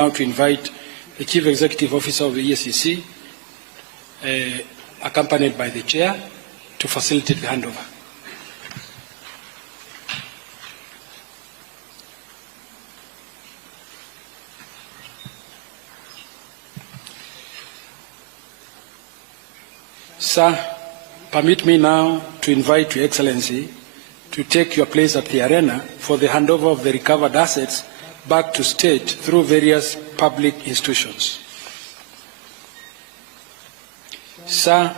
Now to invite the Chief Executive Officer of the EACC, accompanied by the Chair, to facilitate the handover. Sir, permit me now to invite Your Excellency to take your place at the arena for the handover of the recovered assets back to state through various public institutions. Sir,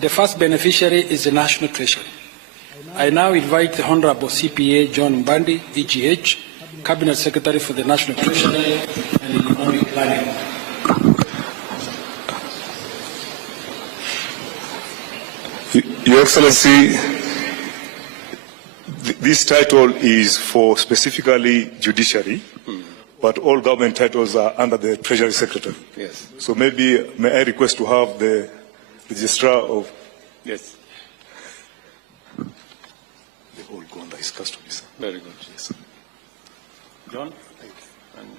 the first beneficiary is the National Treasury. I now invite the Honorable CPA John Mbandi, EGH, Cabinet Secretary for the National Treasury and Economic Planning. Your Excellency, this title is for specifically judiciary, but all government titles are under the Treasury Secretary. Yes. So maybe may I request to have the registrar of... Yes. They all go under his custody, sir. Very good. Yes. John? And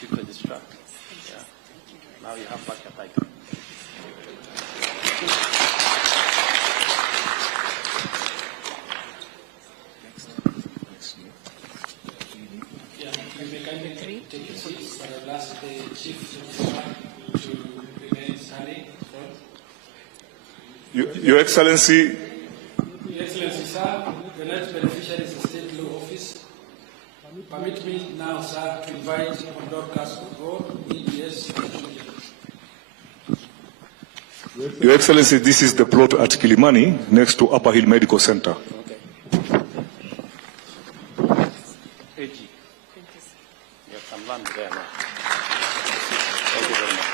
Chief Registrar. Yeah. Now you have back your title. Your Excellency. Your Excellency, sir, the next beneficiary is the State Law Office. Permit me now, sir, to invite Honorable Casco, EDS. Your Excellency, this is the plot at Kilimani, next to Upper Hill Medical Center. Okay. AG. You have some land there now. Thank you very much.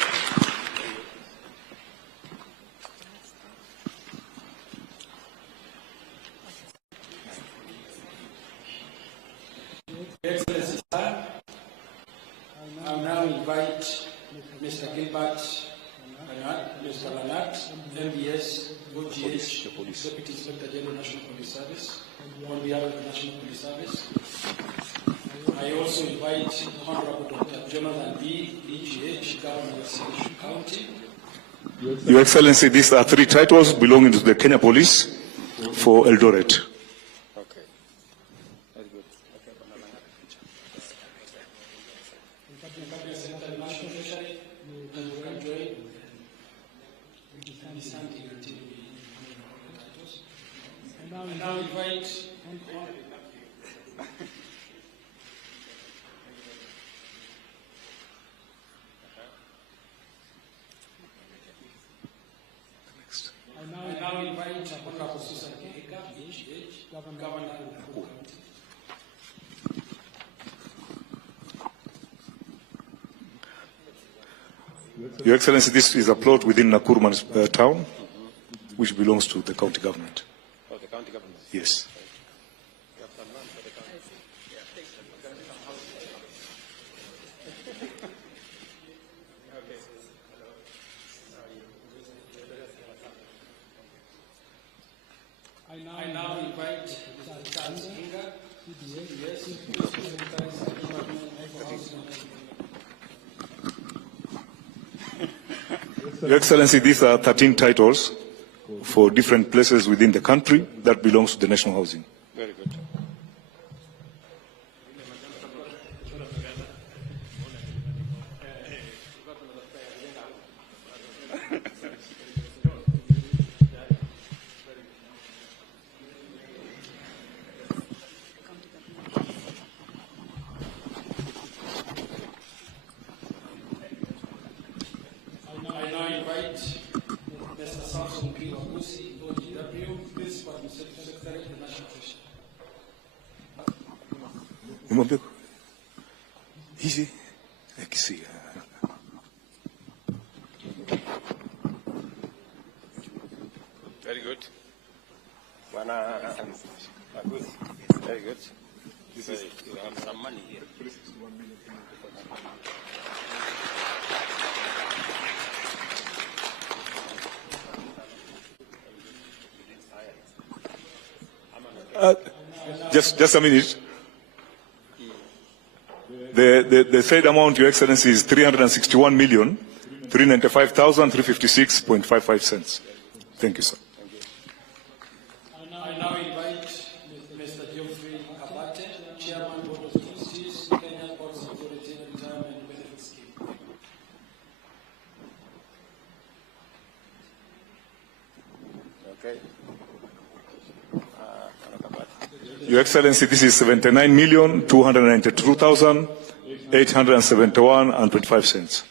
Excellency, sir, I now invite Mr. Gilbert, Mr. Lanat, MBS, OGH, Deputy Inspector General National Police Service, on behalf of the National Police Service. I also invite Honorable Dr. Jonathan B., EGH, Governor of Salishu County. Your Excellency, these are three titles belonging to the Kenya Police for Eldoret. And now invite Honorable Susan Kehika, EGH, Governor of Nakuru County. Your Excellency, this is a plot within Nakuru town, which belongs to the county government. Oh, the county government? Yes. I now invite Charles Inga, CBS, Your Excellency, these are 13 titles for different places within the country that belongs to the national housing. Very good. I now invite Mr. Samson P. Wagusi, OGW, Principal Secretary of the National Treasury. Easy. I can see. Very good. Very good. You have some money here. Just a minute. The said amount, Your Excellency, is 361,395,356.55 cents. Thank you, sir. I now invite Mr. Geoffrey Kabate, Chairman, Board of Trustees, Kenya Ports Authority Retirement Benefit Scheme. Okay. Your Excellency, this is 79,292,871.25 cents.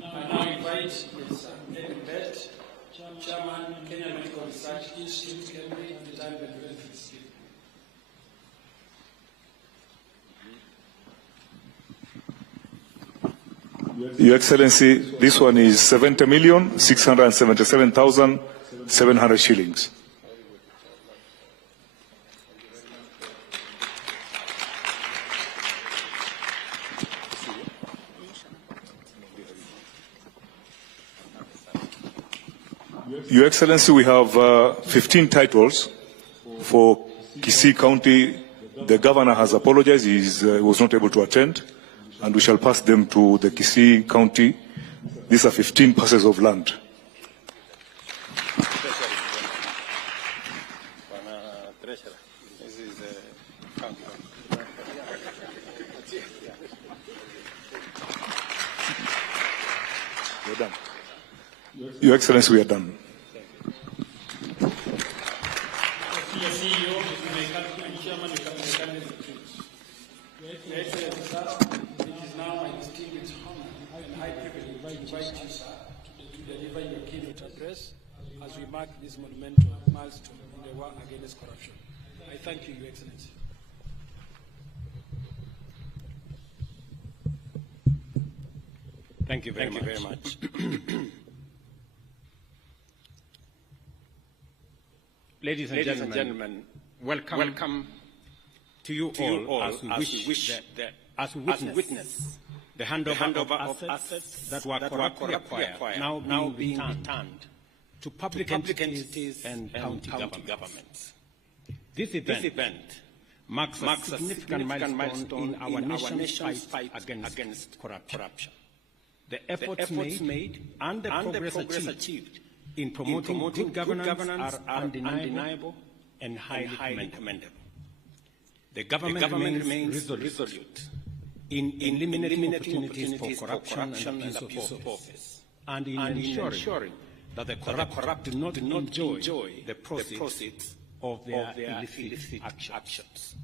I now invite Mr. David Bett, Chairman, Kenya Medical Research Institute, Cambridge, Retirement Benefit Scheme. Your Excellency, this one is 70,677,700 shillings. Your Excellency, we have 15 titles for Kisii County. The governor has apologized. He was not able to attend, and we shall pass them to the Kisii County. These are 15 parcels of land. This is county. We're done. Your Excellency, we are done. As we mark this monumental milestone in the war against corruption. I thank you, Your Excellency. Thank you very much. Ladies and gentlemen, welcome to you all as we witness the handover of assets that were corruptly acquired, now being returned to public entities and county governments. This event marks a significant milestone in our nation's fight against corruption. The efforts made and the progress achieved in promoting good governance are undeniable and highly commendable. The government remains resolute in eliminating opportunities for corruption and abuse of office, and in ensuring that the corrupt do not enjoy the proceeds of their illicit actions.